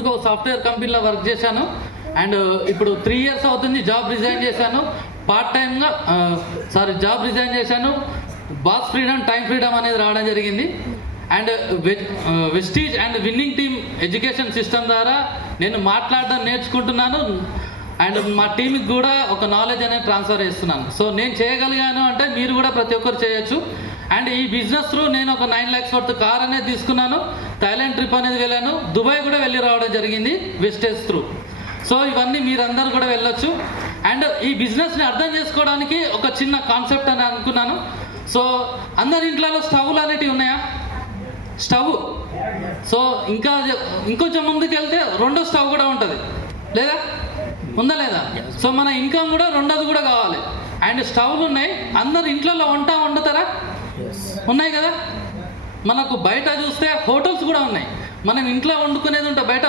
ముందుకు సాఫ్ట్వేర్ కంపెనీలో వర్క్ చేశాను. అండ్ ఇప్పుడు 3 years అవుతుంది జాబ్ రిజైన్ చేశాను. జాబ్ రిజైన్ చేశాను. బాస్ ఫ్రీడమ్, టైం ఫ్రీడమ్ అనేది రావడం జరిగింది. And Vestige and winning team education system ద్వారా నేను మాట్లాడడం నేర్చుకుంటున్నాను. అండ్ మా టీంకి కూడా ఒక నాలెడ్జ్ అనేది ట్రాన్స్ఫర్ చేస్తున్నాను. సో నేను చేయగలిగాను అంటే మీరు కూడా ప్రతి ఒక్కరు చేయొచ్చు. అండ్ ఈ బిజినెస్ త్రూ నేను ఒక 9 lakhs వర్త్ కార్ అనేది తీసుకున్నాను. థాయిలాండ్ ట్రిప్ అనేది వెళ్ళాను. దుబాయ్ కూడా వెళ్ళి రావడం జరిగింది వెస్టేజ్ త్రూ. సో ఇవన్నీ మీరందరూ కూడా వెళ్ళొచ్చు. అండ్ ఈ బిజినెస్ని అర్థం చేసుకోవడానికి ఒక చిన్న కాన్సెప్ట్ అని అనుకున్నాను. సో అందరి ఇంట్లో స్టవ్లు అనేటివి ఉన్నాయా? స్టవ్. సో ఇంకొంచెం ముందుకు వెళ్తే రెండో స్టవ్ కూడా ఉంటుంది లేదా? ఉందా లేదా? సో మన ఇన్కమ్ కూడా రెండోది కూడా కావాలి. అండ్ స్టవ్లు ఉన్నాయి. అందరు ఇంట్లో వండుతారా? ఉన్నాయి కదా. మనకు బయట చూస్తే హోటల్స్ కూడా ఉన్నాయి. మనం ఇంట్లో వండుకునేది ఉంటే బయట